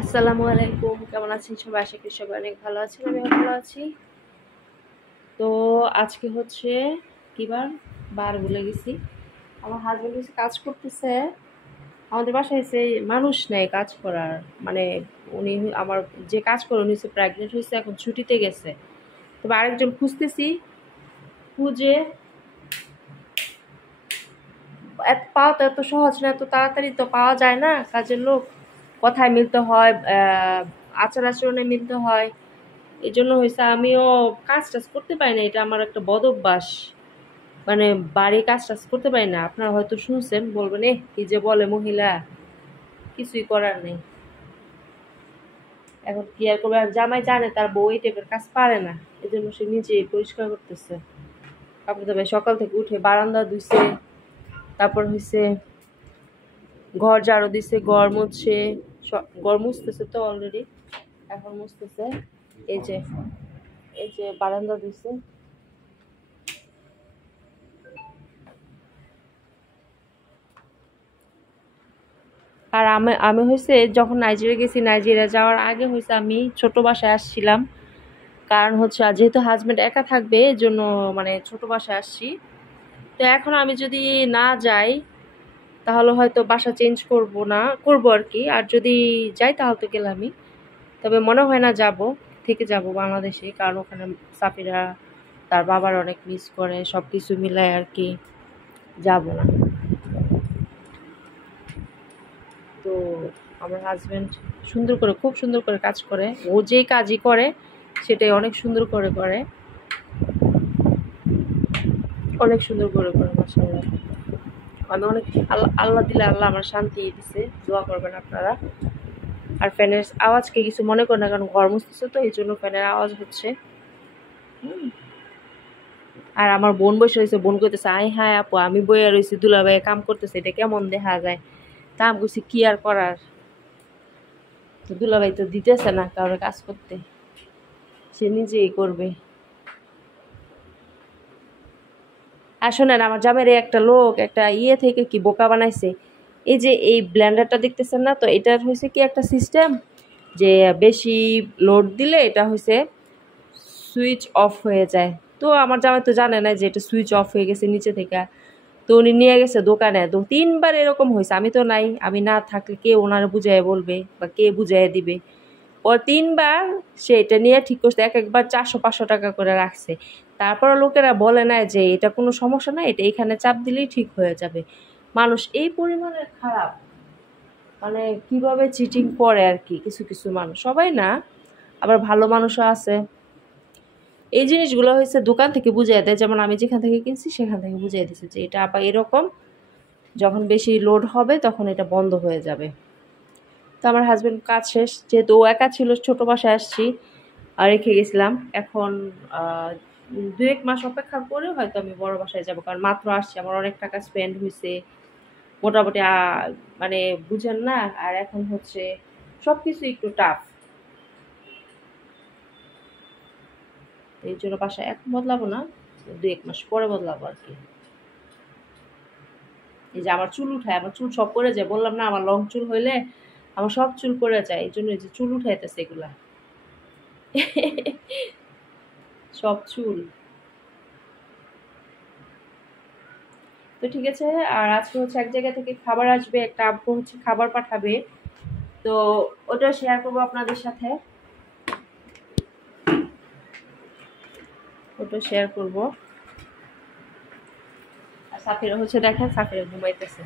আসসালামু আলাইকুম, কেমন আছেন সবাই? আশা করি সবাই অনেক ভালো আছেন। আমিও ভালো আছি। তো আজকে হচ্ছে বার ভুলে গেছি। আমার হাজবেন্ড হচ্ছে কাজ করতেছে। আমাদের বাসায় এসে মানুষ নেই কাজ করার, মানে উনি আমার যে কাজ করে উনি হচ্ছে প্রেগনেন্ট হয়েছে, এখন ছুটিতে গেছে। তবে আরেকজন খুঁজতেছি, খুঁজে পাওয়া তো এত সহজ না, এত তাড়াতাড়ি তো পাওয়া যায় না। কাজের লোক কথায় মিলতে হয়, আচার আচরণে মিলতে হয়। এই জন্য হয়েছে আমিও কাজ টাজ করতে পারি না। এটা আমার একটা বদ অভ্যাস, মানে বাড়ির কাজ টাজ করতে পারি না। আপনারা হয়তো শুনছেন, বলবেন কি যে বলে মহিলা, কিছুই করার নেই। এখন কি আর করবে, জামাই জানে তার বউ এই টাইপের কাজ পারে না, এই জন্য সে নিজেই পরিষ্কার করতেছে। কাপড় তবে সকাল থেকে উঠে বারান্দা ধুইছে, তারপর হয়েছে ঘর ঝাড়ু দিছে, ঘর মুছছে, ঘর মুছতেছে তো অলরেডি, এখন মুছতেছে। এই যে এই যে বারান্দা ধুইছে। আর আমি আমি হয়েছে যখন নাইজেরিয়া গেছি, নাইজেরিয়া যাওয়ার আগে হয়েছে আমি ছোট বাসায় আসছিলাম। কারণ হচ্ছে যেহেতু হাজব্যান্ড একা থাকবে, এই জন্য মানে ছোট বাসায় আসছি। তো এখন আমি যদি না যাই তাহলে হয়তো বাসা চেঞ্জ করব আর কি। আর যদি যাই তাহলে তো গেলামই। তবে মনে হয় না থেকে যাব বাংলাদেশে, কারণ ওখানে সাফিরা তার বাবার অনেক মিস করে, সব কিছু মিলায় আর কি যাব না। তো আমার হাজব্যান্ড খুব সুন্দর করে কাজ করে। ও যে কাজই করে সেটাই অনেক সুন্দর করে করে, অনেক সুন্দর করে করে মাশাআল্লাহ। আমি অনেক আল্লাহ দিলে আল্লাহ আমার শান্তি দিছে, দোয়া করবেন আপনারা। আর ফ্যানের আওয়াজকে কিছু মনে করেন না, কারণ ঘর মুছতেছে তো এই জন্য ফ্যানের আওয়াজ হচ্ছে। আর আমার বোন বসে রয়েছে, বোন করতেছে আই হায় আপু আমি বইয়া রয়েছি, দুলাভাই কাম করতেছে, এটা কেমন দেখা যায়। তা আমি বলছি কি আর করার, তো দুলাভাই তো দিতেছে না কারোর কাজ করতে, সে নিজেই করবে। আর শোনেন, আমার জামাইরে একটা লোক একটা থেকে কি বোকা বানাইছে। এই যে এই ব্লেন্ডারটা দেখতেছেন না, তো এটার হয়েছে কি একটা সিস্টেম যে বেশি লোড দিলে এটা হয়েছে সুইচ অফ হয়ে যায়। তো আমার জামাই তো জানে না যে এটা সুইচ অফ হয়ে গেছে নিচে থেকে। তো উনি নিয়ে গেছে দোকানে, তো 3বার এরকম হয়েছে। আমি তো নাই, আমি না থাকলে কে ওনারা বুঝাই বলবে বা কে বুঝাই দিবে। ও 3বার সে এটা নিয়ে ঠিক করছে, একবার 400-500 টাকা করে রাখছে। তারপর লোকেরা বলে না যে এটা কোনো সমস্যা না, এটা এখানে চাপ দিলেই ঠিক হয়ে যাবে। মানুষ এই পরিমাণের খারাপ, মানে কিভাবে চিটিং করে আর কি। কিছু কিছু মানুষ, সবাই না, আবার ভালো মানুষও আছে। এই জিনিসগুলো হয়েছে দোকান থেকে বুঝিয়ে দেয়, যেমন আমি যেখান থেকে কিনছি সেখান থেকে বুঝিয়ে দিচ্ছে যে এটা আবার এরকম, যখন বেশি লোড হবে তখন এটা বন্ধ হয়ে যাবে। তো আমার হাজব্যান্ড কাজ শেষ, যেহেতু ও একা ছিল, ছোটো বাসায় আসছি আর রেখে গেছিলাম। এখন 2-1 মাস অপেক্ষা করে হয়তো আমি বড় বাসায় যাব, কারণ মাত্র আসছি, আমার অনেক টাকা স্পেন্ড হয়েছে মোটামুটি, মানে বুঝেন না। আর এখন হচ্ছে সব কিছু একটু টাফ, এই জন্য বাসায় এখন বদলাবো না, 2-1 মাস পরে বদলাবো আর কি। এই যে আমার চুল উঠায়, আমার চুল সব পড়ে যায়, বললাম না আমার লং চুল হইলে আমার সব চুল পড়ে যায়, এই জন্য এই যে চুল উঠাইতেছে এগুলা সব চুল। তো ঠিক আছে। আর আজকে হচ্ছে এক জায়গা থেকে খাবার আসবে, একটা আব্বু হচ্ছে খাবার পাঠাবে, তো ওটা শেয়ার করবো আপনাদের সাথে, ওটা শেয়ার করব। আর সাফিরা হচ্ছে দেখেন, সাফিরা ঘুমাইতেছে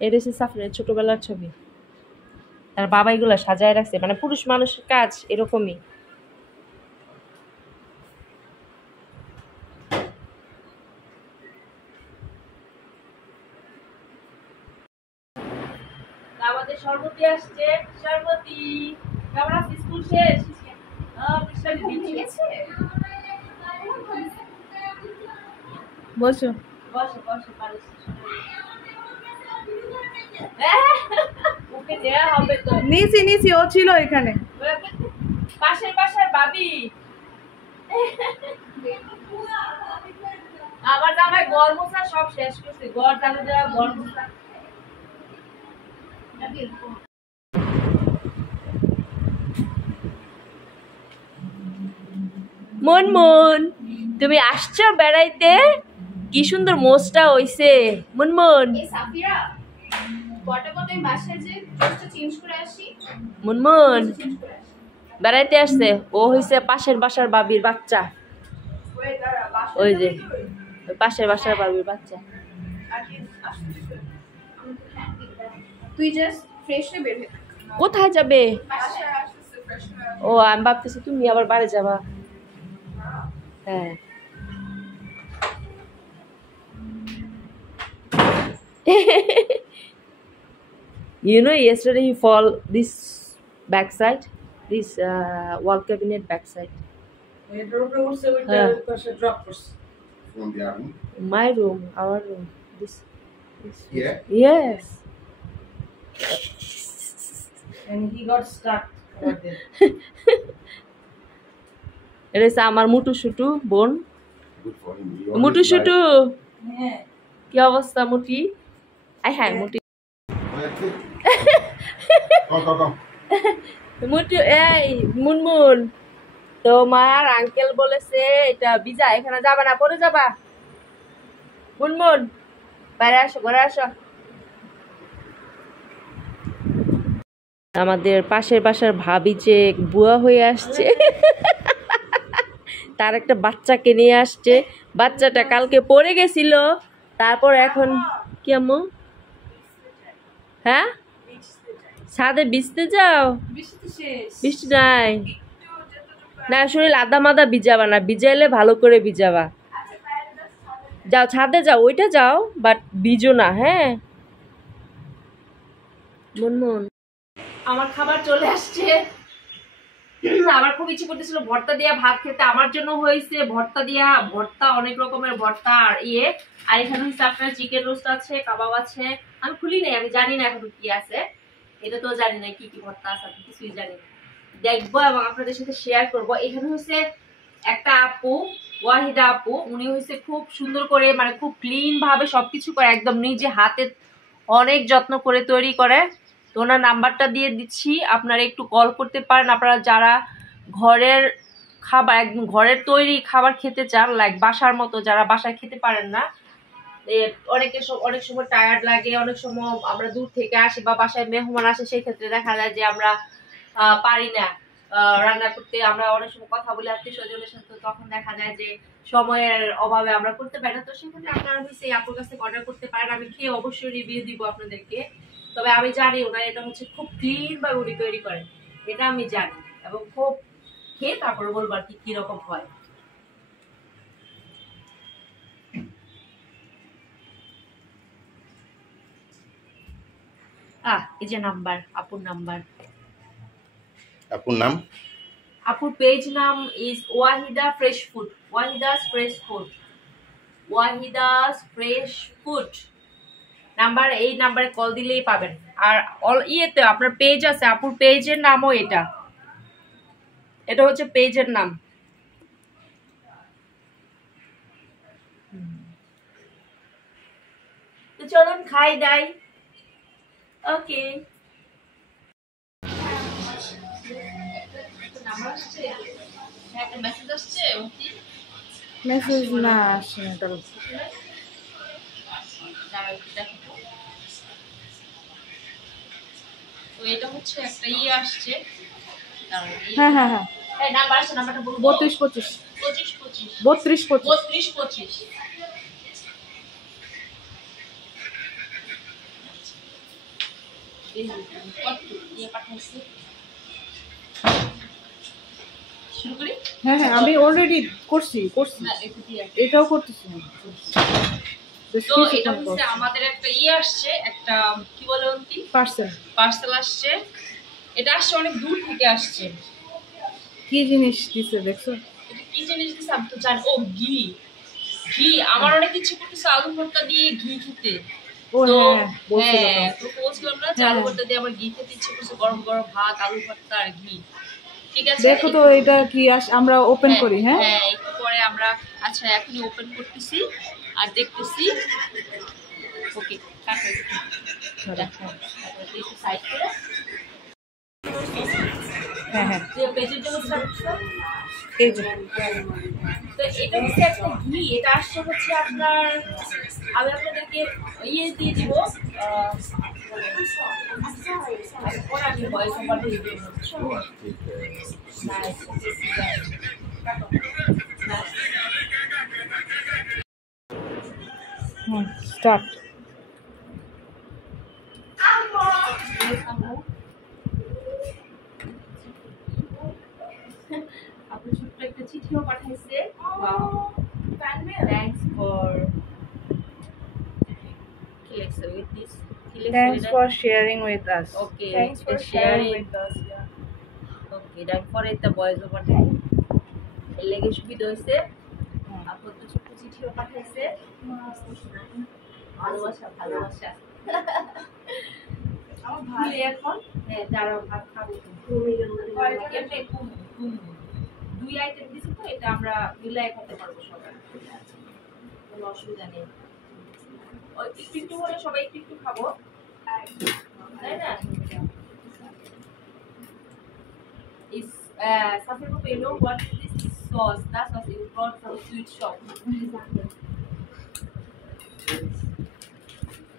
এটা হচ্ছে সাফিরের ছোটবেলার ছবি। তার বাবা এগুলো সাজায় রাখছে, মানে পুরুষ মানুষের কাজ এরকমই। আমাদের সর্বতী আসছে, সর্বতী কেমন আছে? স্কুল শেষ? বসো বসো বসো, নিচি ও ছিল এখানে। পাশের বাসার ভাবি। আমার জামাই ঘর মোছা সব শেষ করছে, ঘর ঝাড়ু দেওয়া, ঘর মোছা। মুনমুন, তুমি আসছো বেড়াইতে? কি সুন্দর মোজটা হইছে মুনমুন। মুনমুন বেড়াইতে আসছে, ও হইছে পাশের বাসার বাবির বাচ্চা। ওই যে পাশের বাসার বাবির বাচ্চা। তুই জাস্ট ফ্রেশ হয়ে বের হয়ে কোথায় যাবে? ও আমি ভাবতেছি তুমি আবার বাড়ি যাবা। হ্যাঁ you know yesterday he fall this backside, this wall cabinet backside. From the army? My room, our room, this Yeah. yes. and he got stuck over there. এটা হচ্ছে আমার মুটু শুটু বোন। Good for him. He মুটু always শুটু হ্যাঁ কি অবস্থা মুটি? I হ্যাঁ মুটি Come. মুটু এই মুনমুন, তোমার আঙ্কেল বলেছে এটা ভিজা, এখানে যাবা না, পরে যাবা। মুনমুন বাইরে আসো, ঘরে আসো। আমাদের পাশের বাসার ভাবি যে বুয়া হয়ে আসছে, তার একটা বাচ্চাকে নিয়ে আসছে। বাচ্চাটা কালকে পড়ে গেছিল, তারপর এখন কি আম্মু? হ্যাঁ ছাদে ভিজতে যাও? বৃষ্টি শেষ বৃষ্টি নাই না, শরীর আদা মাদা ভিজাবা না, ভিজাইলে ভালো করে ভিজাবা। যাও ছাদে যাও, ওইটা যাও, বাট ভিজো না। হ্যাঁ মুনমুন আমার খাবার চলে আসছে। আমার খুব ইচ্ছে করতেছিল ভর্তা দিয়া ভাত খেতে, আমার জন্য হয়েছে ভর্তা দিয়া ভর্তা, অনেক রকমের ভর্তা আর ইয়ে। আর এখানে হচ্ছে আপনার চিকেন রোস্ট আছে, কাবাব আছে, আমি খুলি নাই, আমি জানি না এখন কি আছে, এটা তো জানি না কি কি ভর্তা আছে, আমি কিছুই জানি না। দেখবো এবং আপনাদের সাথে শেয়ার করব। এখানে হচ্ছে একটা আপু, ওয়াহিদা আপু, উনি হচ্ছে খুব সুন্দর করে, মানে খুব ক্লিন ভাবে সবকিছু করে, একদম নিজে হাতে অনেক যত্ন করে তৈরি করে। তো ওনার নাম্বারটা দিয়ে দিচ্ছি, আপনারা একটু কল করতে পারেন। আপনারা যারা ঘরের খাবার, একদম ঘরের তৈরি খাবার খেতে চান, লাইক বাসার মতো, যারা বাসায় খেতে পারেন না, অনেক সময় টায়ার্ড লাগে, অনেক সময় আমরা দূর থেকে আসি বা বাসায় মেহমান আসে, সেই ক্ষেত্রে দেখা যায় যে আমরা পারি না রান্না করতে, আমরা অনেক সময় কথা বলে আত্মীয় স্বজনের সাথে, তখন দেখা যায় যে সময়ের অভাবে আমরা করতে পারি না। তো সেক্ষেত্রে আপনারা হচ্ছে আপুর কাছ থেকে অর্ডার করতে পারেন, আমি খেয়ে অবশ্যই রিভিউ দিব আপনাদেরকে। তবে আমি জানি ওনার এটা হচ্ছে খুব ক্লিন বা উনি তৈরি করেন, এটা আমি জানি, এবং খুব খেয়ে তারপরে বলবো আর কি কিরকম হয়। এই যে নাম্বার, আপুর নাম্বার। আপুর নাম? আপুর পেজ নাম is Wahida fresh food, Wahida's fresh food, Wahida's fresh food number. এই নাম্বারে কল দিলেই পাবেন। আর ইয়েতে আপনার পেজ আছে, আপুর পেজের নামও এটা, এটা হচ্ছে পেজের নাম। তো চলুন খাই দাই। ওকে মেসেজ না আসে না তার তো এটা হচ্ছে একটা ইয়ে আসছে। হ্যাঁ হ্যাঁ হ্যাঁ এই নাম্বার আছে, নাম্বারটা বলবো। 32 25 32 25 হ্যাঁ হ্যাঁ আমি অলরেডি করছি এটাও করতেছি। তো এটা হচ্ছে আমাদের একটা ইয়ে আসছে, একটা কি বলে অন্তি, পার্সেল আসছে। এটা আসছে অনেক দূর থেকে আসছে। কি জিনিস দিছে দেখছো? এটা কি জিনিস দিছে আমি তো জানি। ও ঘি, ঘি আমার অনেক ইচ্ছে করতেছে আলু ভর্তা দিয়ে ঘি খেতে। ও তো হ্যাঁ তো বলছিলাম না যে আলু ভর্তা দিয়ে আমার ঘি খেতে ইচ্ছে করছে, গরম গরম ভাত, আলু ভর্তা আর ঘি। ঠিক আছে, দেখো তো এটা কি আমরা ওপেন করি। হ্যাঁ হ্যাঁ একটু পরে আমরা, আচ্ছা এখনই ওপেন করতেছি আর দেখতেছি। ওকে কাটো একটু সাইড করে। হ্যাঁ হ্যাঁ যে ভেজিটেবল স্যালাড, এই যে তো এটা হচ্ছে একটা ঘি, এটা আসছে হচ্ছে আপনার, আমি আপনাদেরকে ইয়ে দিয়ে দিব, পরে আমি ভয়েস ওভার দিয়ে দিব। স্টার্ট। আপনি ছোট্ট একটা চিঠিও পাঠাইছে। Thanks for with this. Thanks for sharing with us. Okay, Thanks for sharing with us. Okay, thanks for the voice over time. এর লেগে সুবিধা হয়েছে। আপু তো ছোট্ট চিঠিও পাঠাইছে। ভালোবাসা ভালোবাসা। আমার ভাই এখন দাঁড়াও ভাত খাবো। এমনি দুই আইটেম দিছি তো, এটা আমরা মিলাই খেতে পারবো সবাই, কোনো অসুবিধা নেই। ওই একটু একটু হলে সবাই একটু একটু খাবো, তাই না? Is Safir, you know what is this sauce? That sauce is brought from sweet shop.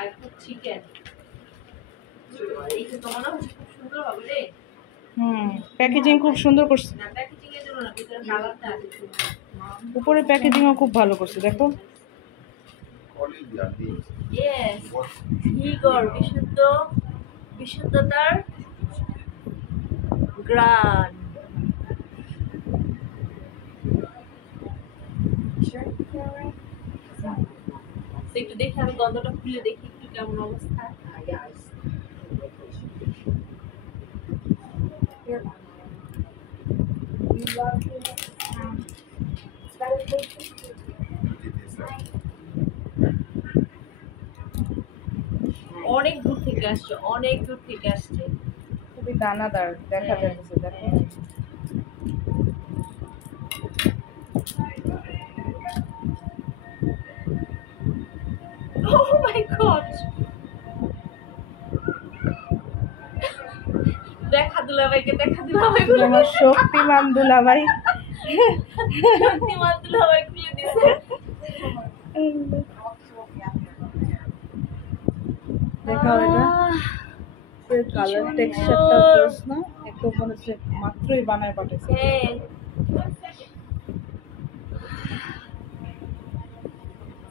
I put chicken. এইটা তো মনে হচ্ছে খুব সুন্দর হবে রে। প্যাকেজিং খুব সুন্দর করছে, না প্যাকেজিং এর জন্য না, ভিতরে কালারটা আছে। উপরে প্যাকেজিংও খুব ভালো করছে দেখো। Yes, ঘিগর বিশুদ্ধতার গ্রান। একটু দেখি, আমি গন্ধটা খুলে দেখি একটু কেমন অবস্থা। অনেক দূর থেকে আসছে, অনেক দূর থেকে আসছে। খুবই দানাদার দেখা যাচ্ছে দেখো। Oh my god! দেখা দুলাভাইকে, দেখা দুলাভাই আমার শক্তিমান দুলাভাই, শক্তিমান দুলাভাই খুলে দিছে। দেখাও এটা কালার টেক্সচারটা জোস না, একদম মনে হচ্ছে মাত্রই বানায় পাঠাইছে। হ্যাঁ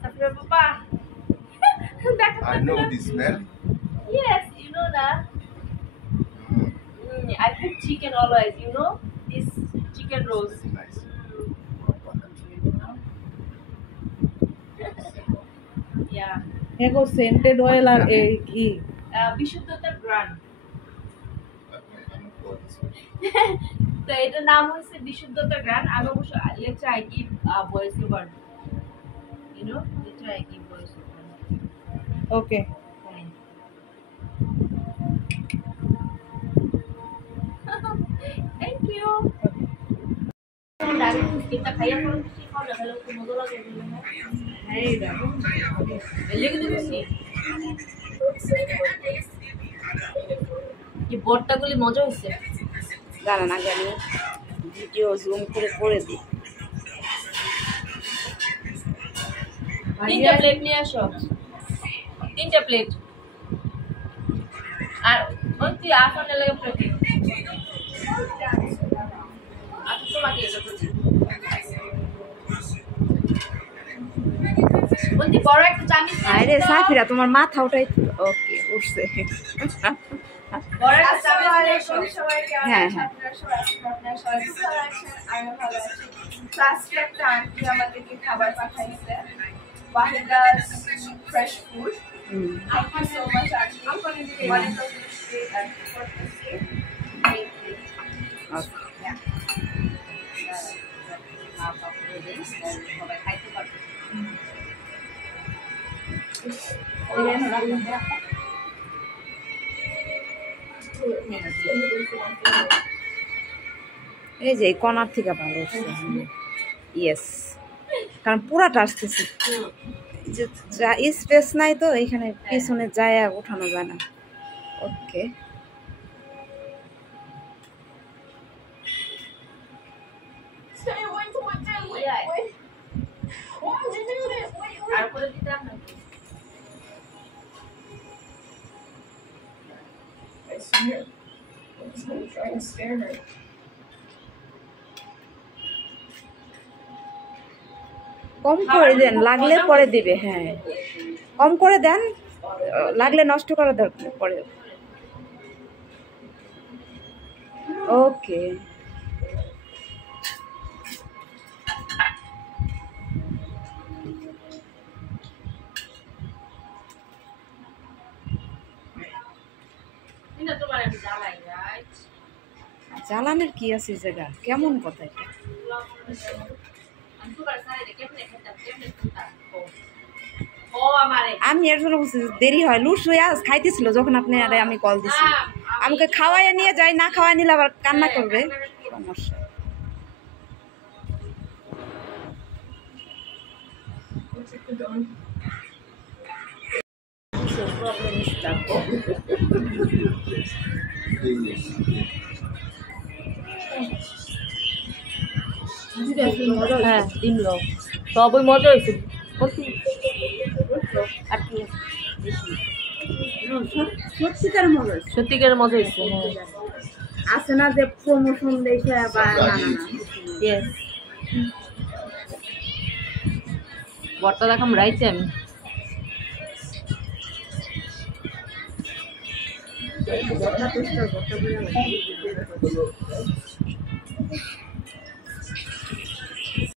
আপনার বাবা দেখা I know the smell. Yes, you know that. I cook chicken always, you know, this chicken rolls. Nice. Yeah. দেখো সেন্টেড অয়েল আর এই ঘি, বিশুদ্ধতার ব্র্যান্ড। তো এটার নাম হচ্ছে বিশুদ্ধতা গ্রান। আমি অবশ্য let's I give voice over, you know, let's I give voice over. Okay thank you. এটা খাইয়া পড়ো, কিছু খাও না, তাহলে একটু মজা লাগে। এই দেখো লেগে দিয়েছি কি বড়টাগুলি মজা হয়েছে। দাঁড়ান আগে আমি ভিডিও জুম করে দিই। তিনটা প্লেট নিয়ে আসো, তিনটা প্লেট। আর তুই আসানে লাগে প্লেটে তোমাকে এটা করছি। বলছি বড় একটা চামিচ। আরে সাফিরা তোমার মাথা ওটাই ওকে উঠছে। বড় একটা চামিচ। হ্যাঁ হ্যাঁ আজকে একটা আন্টি আমাদেরকে খাবার পাঠাইছে, Wahida's fresh food. Thank you so much, auntie. I'm going to do one of those dishes and for the sake. Thank you. okay. সবাই খাইতে পারবে। এই যে কর্নার থেকে ভালো হচ্ছে। ইয়েস, কারণ পুরাটা আসতেছে, এই যে যা স্পেস নাই তো এখানে পিছনে যায় উঠানো যায় না। ওকে, Stay away from my family. Yeah. Wait. Why would you do this? Wait, R wait. করে দিতাম নাকি? I swear. He's gonna try and scare her. কম করে দেন, লাগলে পরে দিবে। হ্যাঁ, কম করে দেন, লাগলে নষ্ট করা দরকার পরে। ওকে, না তোমার আমি জ্বালাই, রাইট? জ্বালানের কি আছে জায়গা? কেমন কথা এটা? আমি তোমার সাইডে কেমনে খেতাম, কেমনে খেতাম? ও আমারে আমি এর জন্য বলছি দেরি হয়। লুস হয়ে আজ খাইতেছিল যখন আপনি আরে আমি কল দিছি। আমাকে খাওয়াইয়া নিয়ে যাই, না খাওয়াই নিলে আবার কান্না করবে, সমস্যা। Looks like they're done. হ্যাঁ 3 লোক সবই মজা হয়েছে। আর কি সত্যিকার মজা সত্যিকার মজা হয়েছে। হ্যাঁ আছে না যে প্রমোশন দেখে বা না না না। ইয়েস, বর্তা দেখাম রাইতে আমি। বড়টা টেস্ট করব, বড়টা